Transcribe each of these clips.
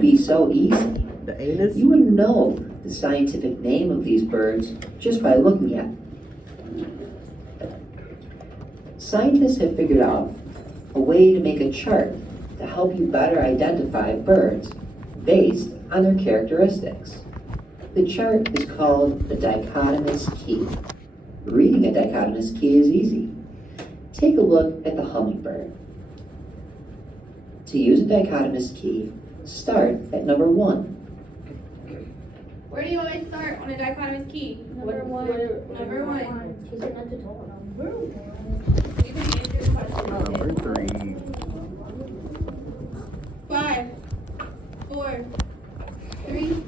would be so easy. The anus? You would know the scientific name of these birds just by looking at them. Scientists have figured out a way to make a chart to help you better identify birds based on their characteristics. The chart is called the dichotomous key. Reading a dichotomous key is easy. Take a look at the hummingbird. To use a dichotomous key, start at number 1. Where do you always start on a dichotomous key? Number one. Number 1. She said not to talk. You can answer the question. Number 3. 5, 4, 3,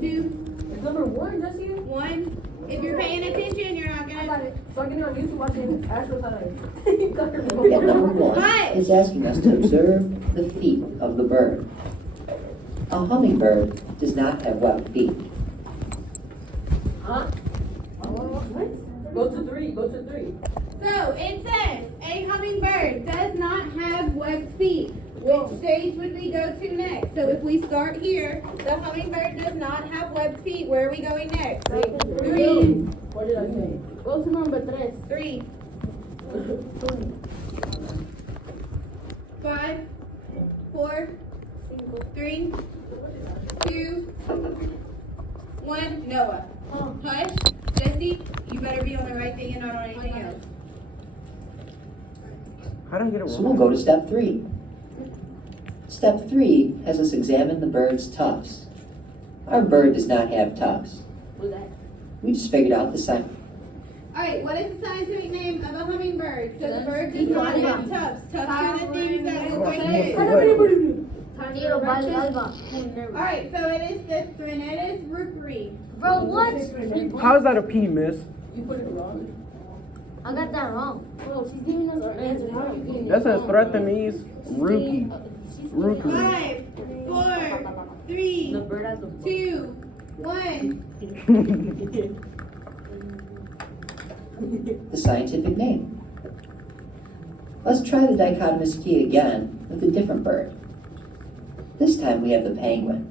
2, It's number one, just you? 1. If you're paying attention, you're not I gonna. got it. So I can be on YouTube watching Astro Saturday. At number 1, it's asking us to observe the feet of the bird. A hummingbird does not have webbed feet. Huh? What? Go to 3. Go to 3. So it says a hummingbird does not have webbed feet. Which stage would we go to next? So if we start here, the hummingbird does not have webbed feet. Where are we going next? 3, What did I say? Go to number 3. 3, 5, 4, 3, 2, 1. Noah. Hush. Jesse, you better be on the right thing and not on anything else. How did I get it So wrong? we'll go to step 3. Step 3 has us examine the bird's tufts. Our bird does not have tufts. What's that? We just figured out the sign. Alright, what is the scientific name of a hummingbird? So the bird does not have tufts. Tufts are the things that look like this. Alright, so it is the Threnatus rookery. Bro, what? How is that a P, miss? You put it wrong. I got that wrong. Bro, she's giving us our answer. How are you getting it That says wrong? Threatenese rookie. Rookery. 5, 4, 3, The bird has a 2, 1. The scientific name. Let's try the dichotomous key again with a different bird. This time we have the penguin.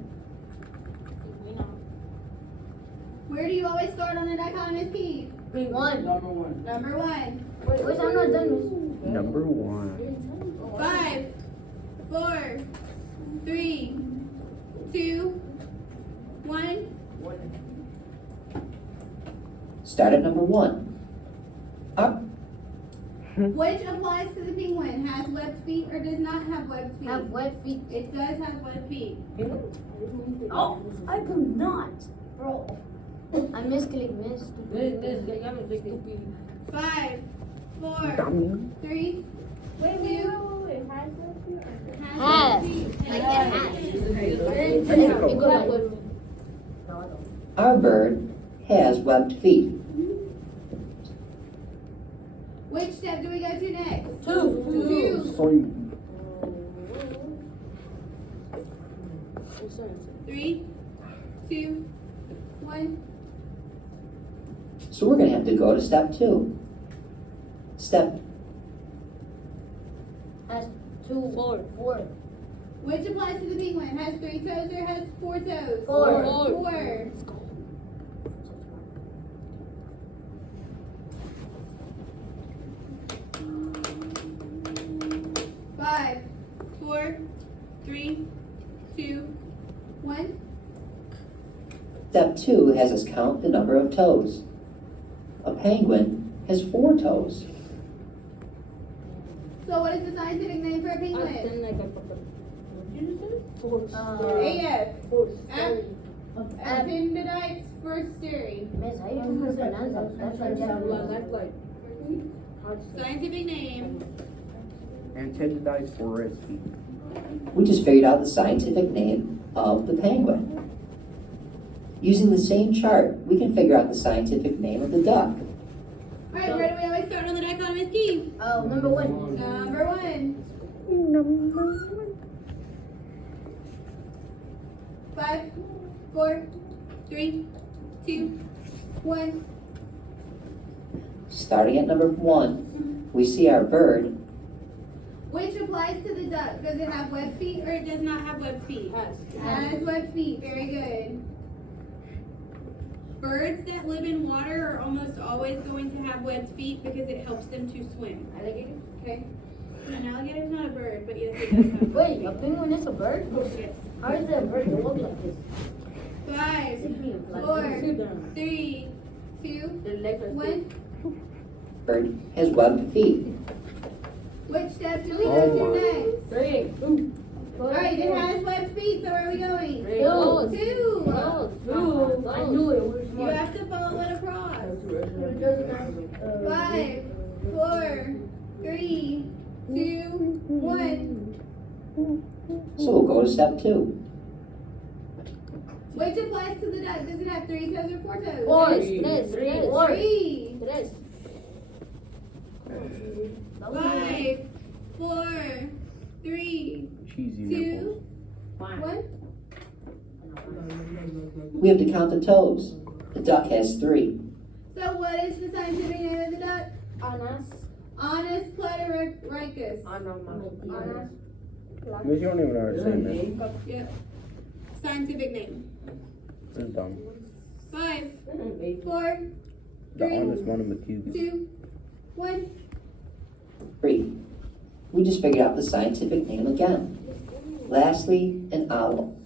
Where do you always start on the dichotomous key? One. Number 1. Number 1. Wait, I'm not done with. Number 1. 5, 4, 3, 2, 1. Start at number 1. Up. Which applies to the penguin? Has webbed feet or does not have webbed feet? Have wet feet. It does have webbed feet. Oh, I do not, bro. I misclicked, miss. This, you haven't fixed it. 5, 4, Dummy. 3, 2. Has. Like it has. It go like. Our bird has webbed feet. Which step do we go to next? 2. 2, Sweet. 3, 2, 1. So we're going to have to go to step 2. Step Has 2, 4. Which applies to the penguin? Has 3 toes or has 4 toes? 4. 4. Five, 4, 3, 2, 1. Step 2 has us count the number of toes. A penguin has 4 toes. So what is the scientific name for a penguin? AF. Appendicitis forsteri. Miss, how you pronounce that? That's like Japanese. Scientific name. Antedidites foresti. We just figured out the scientific name of the penguin. Using the same chart, we can figure out the scientific name of the duck. Alright, where do we always start on the dichotomous key? Oh, number 1. Number 1. 5, 4, 3, 2, 1. Starting at number 1, we see our bird Which applies to the duck. Does it have webbed feet or it does not have webbed feet? Has webbed feet. Very good. Birds that live in water are almost always going to have webbed feet because it helps them to swim. Alligator? Okay? An alligator is not a bird, but yes, it does have Wait, a penguin is a bird? Yes. How is that a bird that looks like this? 5, Sit me and fly. 4, Sit down. 3, 2, The legs are 1. Bird has webbed feet. Which step do we Oh go my. to next? 3. Alright, it has webbed feet, so where are we going? 3. 2. I knew it. We're You smart. have to follow it across. 5, 4, 3, 2, 1. So we'll go to step 2. Which applies to the duck? Does it have 3 toes or 4 toes? 4. 3. 3. 5, 4, 3, Cheesy 2, nipples. 1. We have to count the toes. The duck has 3. So what is the scientific name of the duck? Anas. Anas platyrichus. Anas. Miss, you don't even know how to say that. Yep. Scientific name. This is dumb. 5, 4, The honest one of the cubes. 2, 1. 3. We just figured out the scientific name again. Lastly, an owl.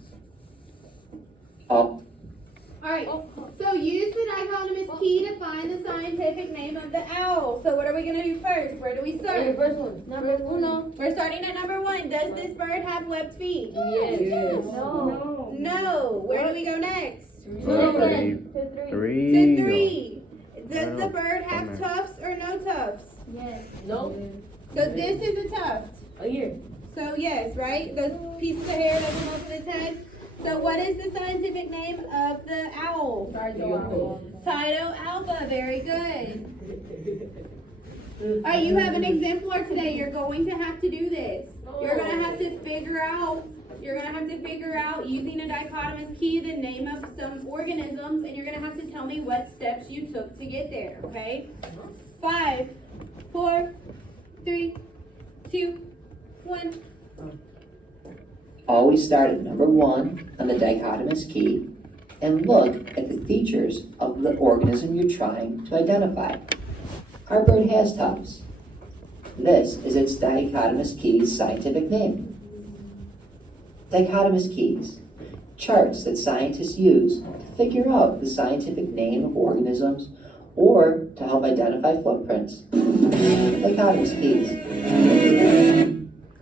Up. Alright, so use the dichotomous key to find the scientific name of the owl. So what are we going to do first? Where do we The start? first one. Number 1. We're starting at number 1. Does this bird have webbed feet? Yes. No. No. Where do we go next? Three. To Three. 3. Does the Wow. bird have Okay. tufts or no tufts? Yes. No. So this is a tuft. Here. So yes, right? Those pieces of hair that come off of its head. So what is the scientific name of the owl? Tyto alba. Very good. Alright, you have an exemplar today. You're going to have to do this. You're gonna have to figure out using a dichotomous key the name of some organisms, and you're gonna have to tell me what steps you took to get there, okay? 5, 4, 3, 2, 1. Always start at number 1 on the dichotomous key and look at the features of the organism you're trying to identify. Our bird has tufts. This is its dichotomous key's scientific name. Dichotomous keys, charts that scientists use to figure out the scientific name of organisms or to help identify footprints. Dichotomous keys.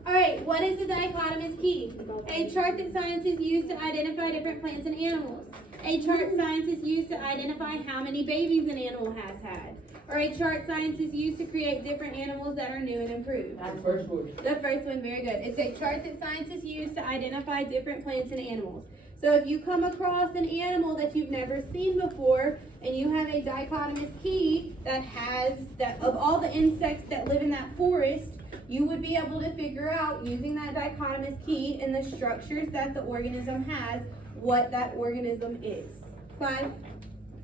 Alright, what is the dichotomous key? A chart that scientists use to identify different plants and animals. A chart scientists use to identify how many babies an animal has had. Or a chart scientists use to create different animals that are new and improved. That's first word. The first one, very good. It's a chart that scientists use to identify different plants and animals. So if you come across an animal that you've never seen before and you have a dichotomous key that has that of all the insects that live in that forest, you would be able to figure out using that dichotomous key and the structures that the organism has what that organism is. 5,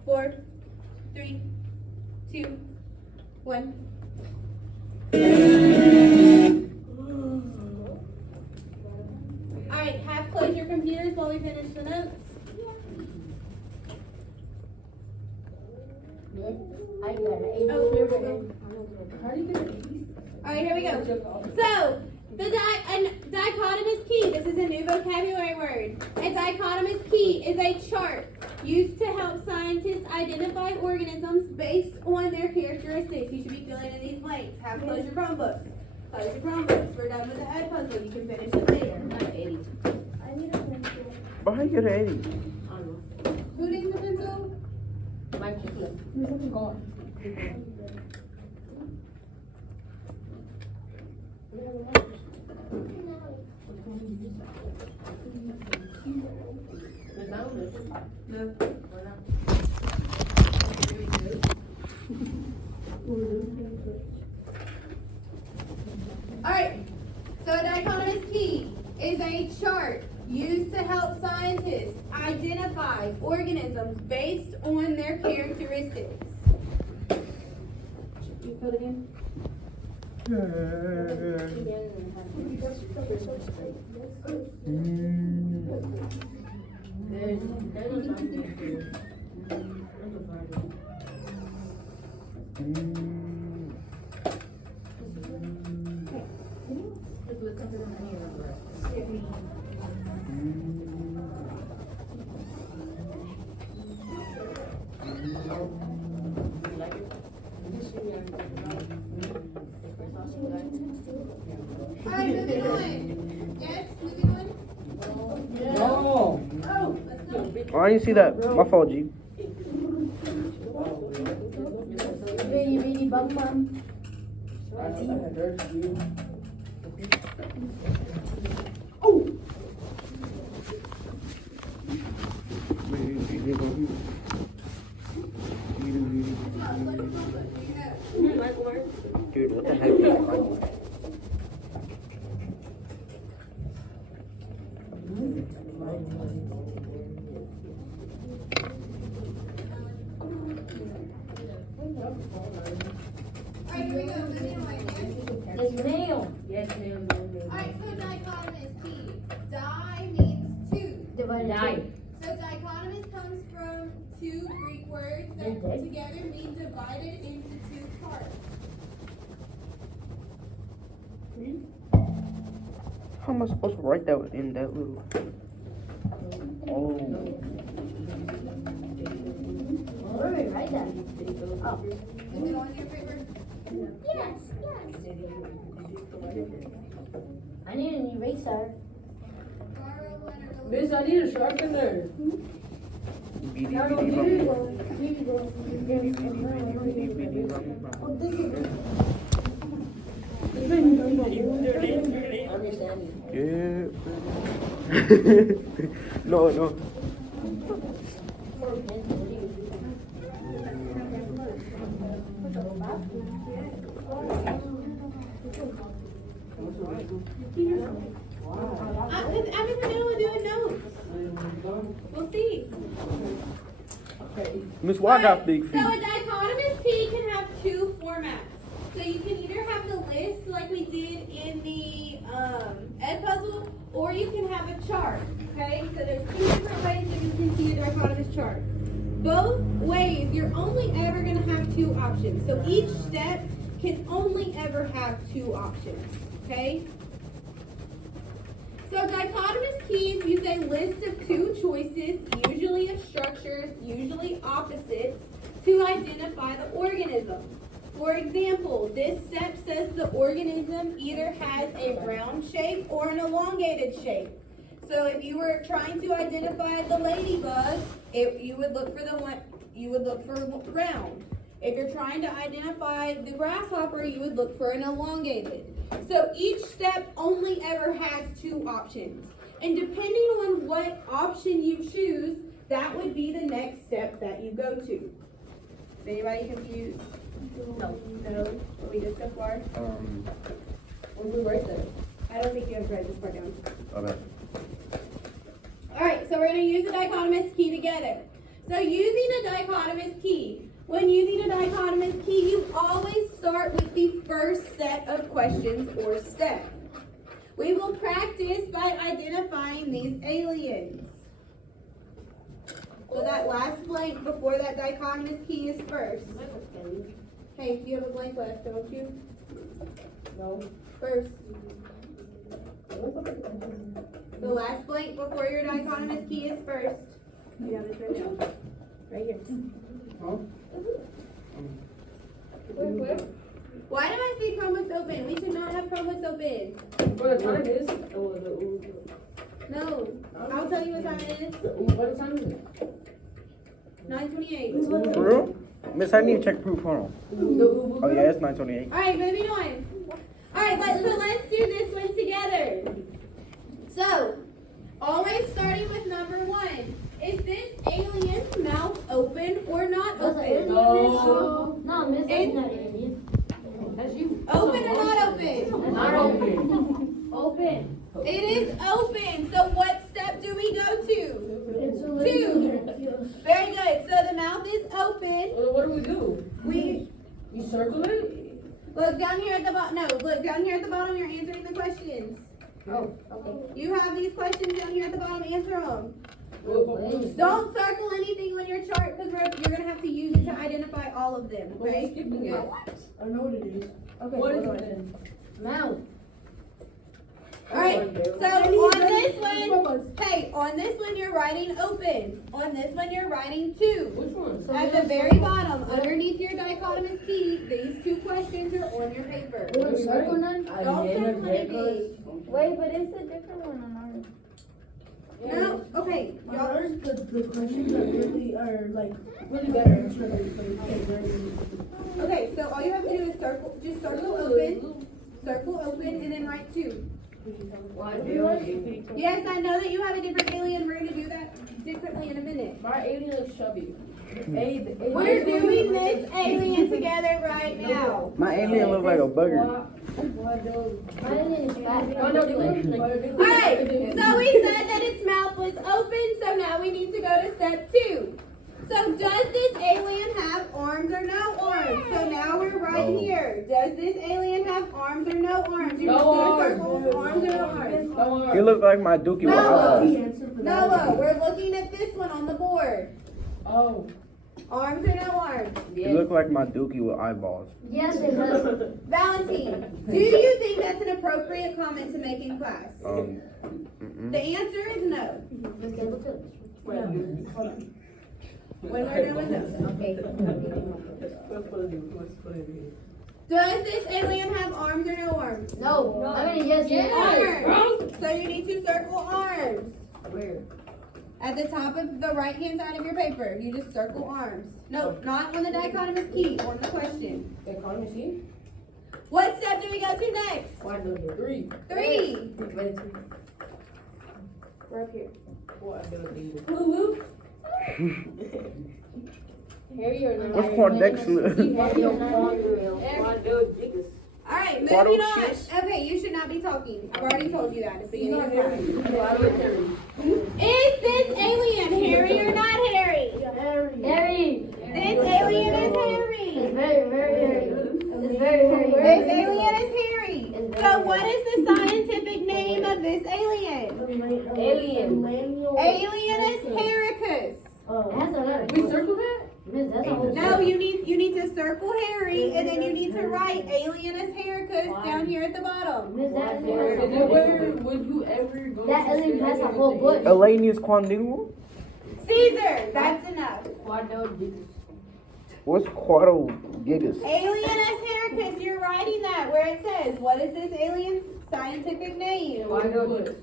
4, 3, 2, 1. Alright, have closed your computers while we finish the notes. I got it. Oh, here we go. How do you get it? Alright, here we go. So, the dichotomous key, this is a new vocabulary word. A dichotomous key is a chart used to help scientists identify organisms based on their characteristics. You should be filling in these blanks. Have closed your Chromebooks. Close your Chromebooks. We're done with the ed puzzle. You can finish it later. I need a pencil. Why you get an 80? Who needs a pencil? My chocolate. No. Alright, so a dichotomous key is a chart used to help scientists identify organisms based on their characteristics. You fill it in? Alright, moving on. Yes, moving on. No. Oh, I didn't see that. My fault, G. Really, really bum bum. Dude, what the heck is that? Alright, here we go. Moving on. Yes. It's male. Yes, ma'am. Alright, so dichotomous key. Di means two. Divided. Die. So dichotomous comes from two Greek words that together mean divided into two parts. How am I supposed to write that in that little? Oh. Where do we write that? Oh. Is it on your paper? Yes, yes. I need an eraser. Borrow one or Miss, I need a sharpener. Beady, I don't beady, need bum. it. Beady, beady, beady, beady, beady, bum, bum. Understand. Yeah. No, no. I'm in the middle of doing notes. We'll see. Miss Y got Alright, big so feet. a dichotomous key can have two formats. So you can either have the list like we did in the Ed puzzle, or you can have a chart. Okay, so there's two different ways that you can see a dichotomous chart. Both ways, you're only ever going to have two options. So each step can only ever have two options. Okay. So dichotomous keys use a list of two choices, usually of structures, usually opposites, to identify the organism. For example, this step says the organism either has a round shape or an elongated shape. So if you were trying to identify the ladybug, you would look for round. If you're trying to identify the grasshopper, you would look for an elongated. So each step only ever has two options. And depending on what option you choose, that would be the next step that you go to. Is anybody confused? No. What we did so far? When we write that. I don't think you have to write this part down. Okay. Alright, so we're going to use the dichotomous key together. So using a dichotomous key. When using a dichotomous key, you always start with the first set of questions or step. We will practice by identifying these aliens. So that last blank before that dichotomous key is first. Hey, you have a blank left, don't you? No. First. The last blank before your dichotomous key is first. You have it right now. Right here. Huh? Why do I see Chromebooks open? We should not have Chromebooks open. What the time is? No. I'll tell you what time it is. What time is it? 9:28. For real? Miss, I need to check proof. Hold on. Oh yeah, it's 9:28. Alright, moving on. Alright, let's do this one together. So, always starting with number one. Is this alien's mouth open or not open? No, Miss, that's It's- not alien. That's you. Open or not open? Not open. Open. It is open. So what step do we go to? It's a Two. Very good. So the mouth is open. What do? We You circle it? look. down here at the bottom, no, look, down here at the bottom, you're answering the questions. Oh, okay. You have these questions down here at the bottom, answer them. Wait. Don't circle anything on your chart, because you're gonna have to use it to identify all of them, okay? Skipping it. I know what it is. Okay. What is hold it on. then? Mouth. Alright, so on this one, hey, on this one you're writing open. On this one you're writing two. Which one? At the very bottom, underneath your dichotomous key, these two questions are on your paper. We don't circle none? Don't circle anything. Wait, but it's a different one on ours. No, okay, On y'all, ours, the questions are really better. It's really okay, so all you have to do is just circle open, and then write two. Yes, I know that you have a different alien, we're gonna do that differently in a minute. My alien looks chubby. We're doing this alien together right now. My alien looks like a bugger. Mine is fat. Alright, so we said that its mouth was open, so now we need to go to step 2. So does this alien have arms or no arms? So now we're right No. here. Does this alien have arms or no arms? You're No just gonna arms. circle arms or no arms. He looks like my dookie with eyeballs. Noah, we're looking at this one on the board. Oh. Arms or no arms? He looks like my dookie with eyeballs. Yes, it does. Valentine, do you think that's an appropriate comment to make in class? Mm-mm. The answer is no. Let's get look at When we're doing this. Okay. Does this alien have arms or no arms? No. I mean, yes. Arms. So you need to circle arms. Where? At the top of the right hand side of your paper, you just circle arms. No, not on the dichotomous key, on the question. Economy? What step do we go to next? 3. 3. We're up here. What ability? Harry or not? What's for Dex? Harry or not? All right, Quad moving oh on. shit. Okay, you should not be talking. I've already told you that at the beginning of Harry. class. Is this alien Harry or not Harry? Harry. This alien is It's Harry. very, very hairy. It's very hairy. This alien is Harry. So what is the scientific name of this alien? Alien. Alien is Hericus. That's a letter. We circle that? Miss, that's a whole No, you need to circle Harry, and then you need to write Alienus Hericus down here at the bottom. Miss, that's And then where would you ever go that to alien say has a that whole you're bush. Elenius Quandingo? Caesar, that's enough. What's Quado Gigas? Alienus Hericus, you're writing that where it says, what is this alien's scientific name? Alienus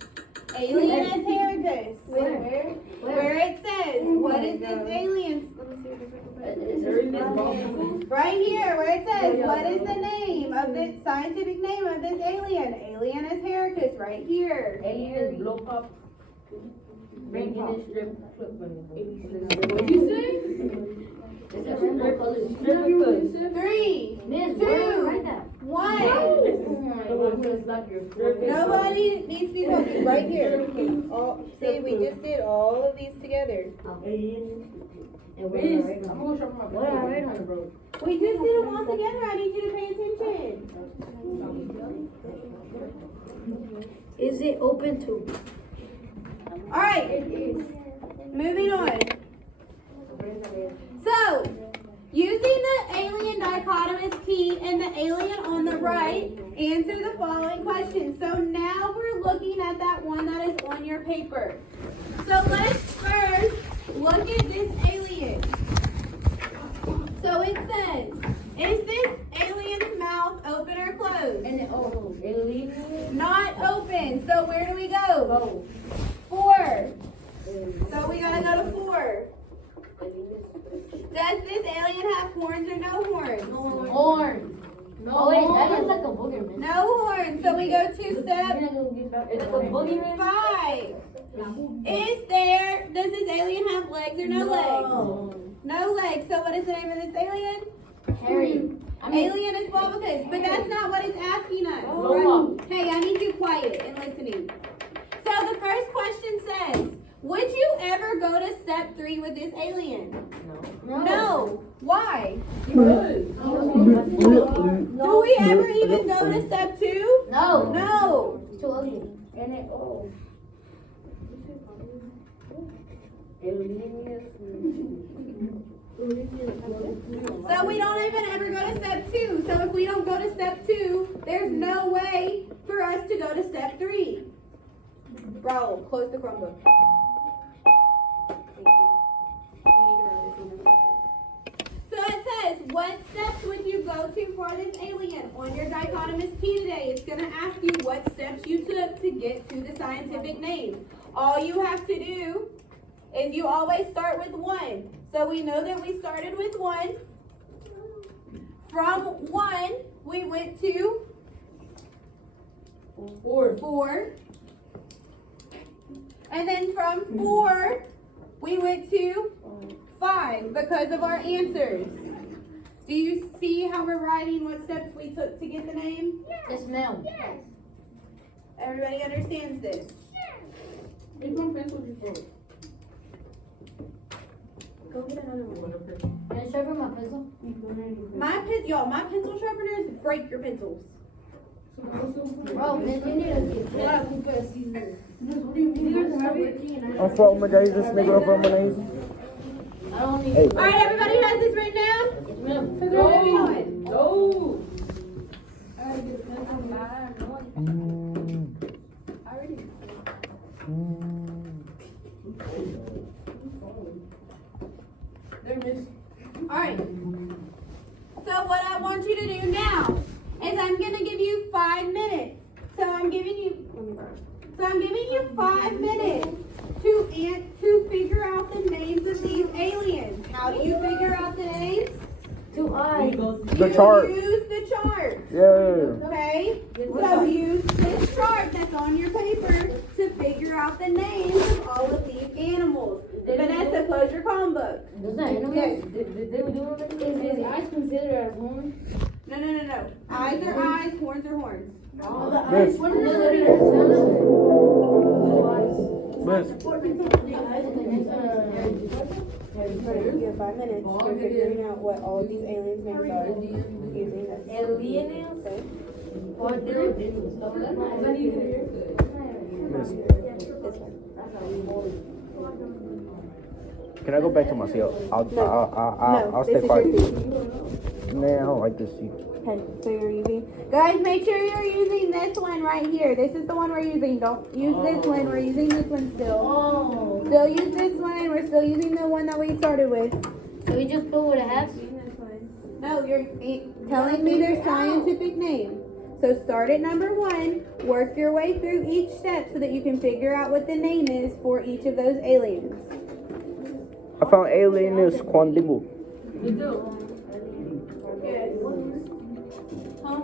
Hericus. Where? Where it says, what is this alien's? Right here, where it says, what is the name of this scientific name of this alien? Alienus Hericus, right here. Alien blow pop. Bringing this strip flip. What'd you say? Three, Miss, Two. where? Write that. 1. Nobody. Nobody needs to be talking right here. See, we just did all of these together. And where? I'm gonna show my What I write on, bro. We just did them all together. I need you to pay attention. Is it open to? All right, moving on. So, using the alien dichotomous key and the alien on the right, answer the following questions. So now we're looking at that one that is on your paper. So let's first look at this alien. So it says, is this alien's mouth open or closed? Not open. So where do we go? 4. So we gotta go to 4. Does this alien have horns or no horns? Horn. Oh wait, that is like a booger, man. No horns. So we go to step It's a boogie, man. 5. Does this alien have legs or no legs? No legs. So what is the name of this alien? Harry. Alien is Bulbicus, but that's not what it's asking us. No. Hey, I need you quiet and listening. So the first question says, would you ever go to step step 3 with this alien? No. No. Why? Good. Do we ever even go to step 2? No. No. It's too ugly. And it, oh. So we don't even ever go to step 2. So if we don't go to step 2, there's no way for us to go to step 3. Bro, close the Chromebook. Thank you. You need to write this in the questions. So it says, what steps would you go to for this alien? On your dichotomous P today, it's going to ask you what steps you took to get to the scientific name. All you have to do is you always start with 1. So we know that we started with 1. From 1, we went to 4. And then from 4, we went to 5 because of our answers. Do you see how we're writing what steps we took to get the name? Yes, ma'am. Everybody understands this? Make my pencil before. Go get another one. Can I sharpen my pencil? My pencil sharpeners break your pencils. Bro, then you need to get I'm from my days, this nigga from my days. I don't need Hey. All right, everybody has this written down? Yes, ma'am. So we're moving on. No. All right. So what I want you to do now is I'm gonna give you 5 minutes. So I'm giving you 5 minutes to figure out the names of these aliens. How do you figure out the names? Two eyes. The chart. Use the chart. Yeah. Okay? So use this chart that's on your paper to figure out the names of all of these animals. Vanessa, close your Chromebook. Does that animal? Yes. They were doing it? Is his eyes considered as horns? No. Eyes are eyes, horns are horns. Miss. What is it? Miss. You have 5 minutes. You're figuring out what all of these aliens' names are using this. Aliens? Okay. What do Miss. This one. Can I go back to my seat? I'll this stay is quiet. your seat. Nah, I don't like this seat. Okay, so you're using. Guys, make sure you're using this one right here. This is the one we're using. Don't use this one. We're using this one still. Oh. Still use this one. We're still using the one that we started with. So we just put what it has? No, you're telling me their scientific name. So start at number 1. Work your way through each step so that you can figure out what the name is for each of those aliens. I found alienus quandingo. You do. Yes. Huh?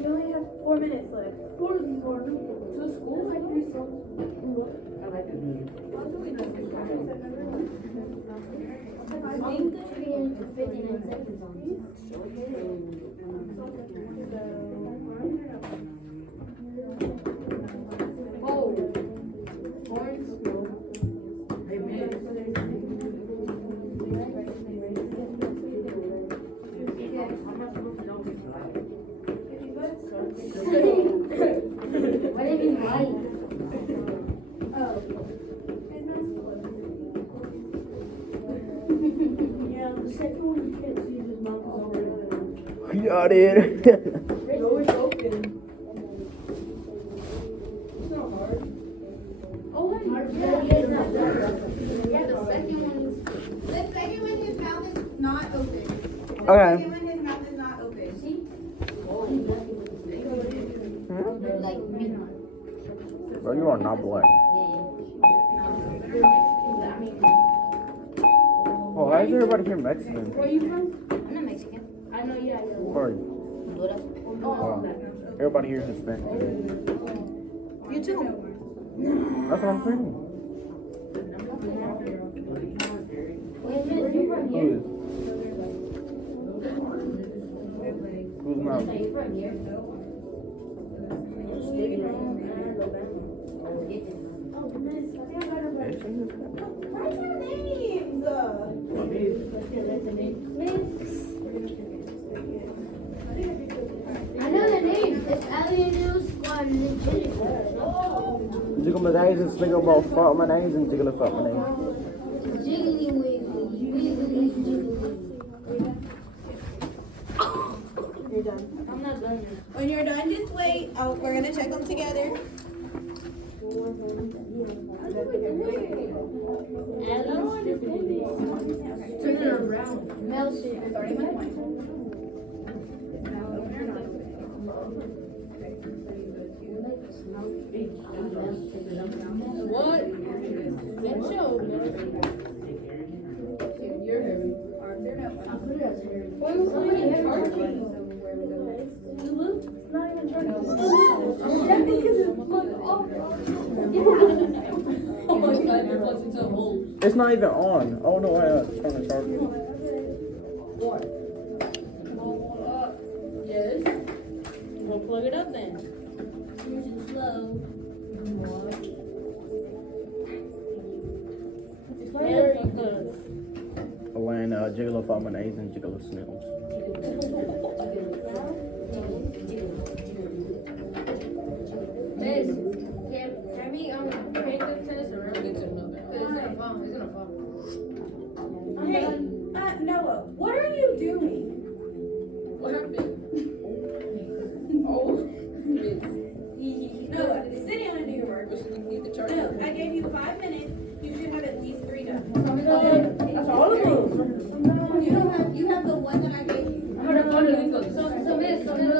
You only have 4 minutes left. To school, I think so. I like it. I think there should be in 59 seconds on this. Oh. Horns? Amen. Why did you lie? Yeah, the second one you can't see his mouth is open. Got it. No, it's open. It's not hard. Oh, wait. Yeah, the second one The second one, his mouth is not open. The Okay. second one, his mouth is not open. like me. Bro, you are not black. Oh, why is everybody here Mexican? Where are you from? I'm not Mexican. I know, yeah. Where are you? Honduras. Oh, everybody here is Hispanic. You too. That's what I'm saying. Wait a minute, you from Who here? is? Who's not? So you from here? Asian? farmers and sling about farmers and jiggler farmers. Jiggly wiggly, wiggly jiggly. You're done. I'm not done. When you're done, just wait. Oh, we're gonna check them together. Turn it around. Mel shit. What? That's your You're heavy. Why was somebody charging? It's not even charging. Oh my god, you're close to holes. It's not even on. Oh no, I trying to charge it. What? Yes. We'll plug it up then. Using slow. Very good. When jiggler farmers and jiggler snails. Miss, can we make the tennis around? It's another. It's gonna fall. It's gonna fall. Hey, Noah, what are you doing? What happened? Oh, Miss. Noah, sit down and do your work. We should need the charger. No, I gave you 5 minutes. You should have at least 3 done. That's all of them. You have the one that I gave you. I heard a bunch of these ones. So Miss, so Miss,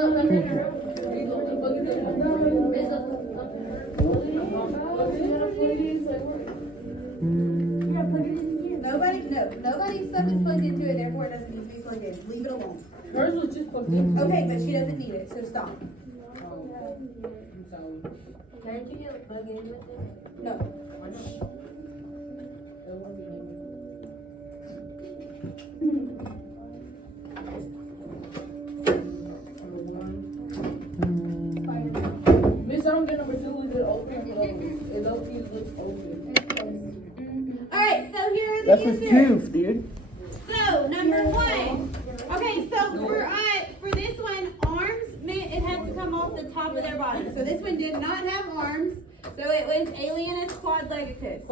Nobody's stuff is plugged into it, therefore it doesn't need to be plugged in. Leave it alone. hers was just plugged in. Okay, but she doesn't need it, so stop. Can't you get plug in with it? No. Miss, I don't get number 2. Is it open? It looks open. Alright, so here are the That's his answers. tooth, dude. So, number 1. Okay, so for this one, arms meant it had to come off the top of their body. So this one did not have arms. So it was Alienus quadlegicus.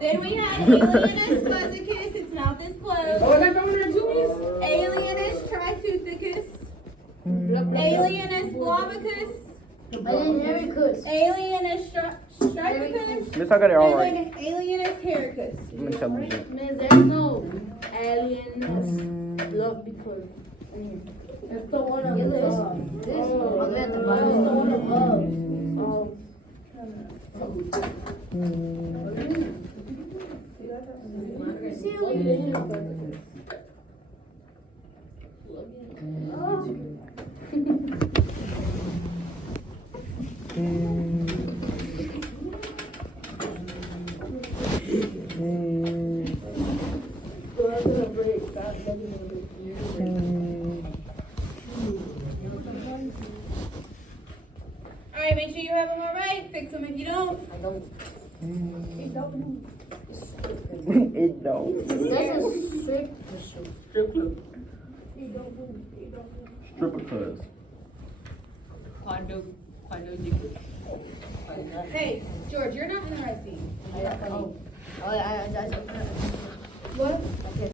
Then we had Alienus fuzicus, its mouth is closed. Oh, I got number 2, Miss? Alienus tritoothicus. Alienus globicus. Americus. Alienus stripicus. Miss, I got it all right. And Alienus hericus. I'm intelligent. Miss, there's no alienness. Love because. It's the one Get this. above. This. I'll be at the It's the one bottom. above. Alright, make sure you have them all right. Fix them if you don't. It don't. That's a strip. Strip club. Stripper cuz. Quando Hey, George, you're not in the right seat. Oh, I What? Okay.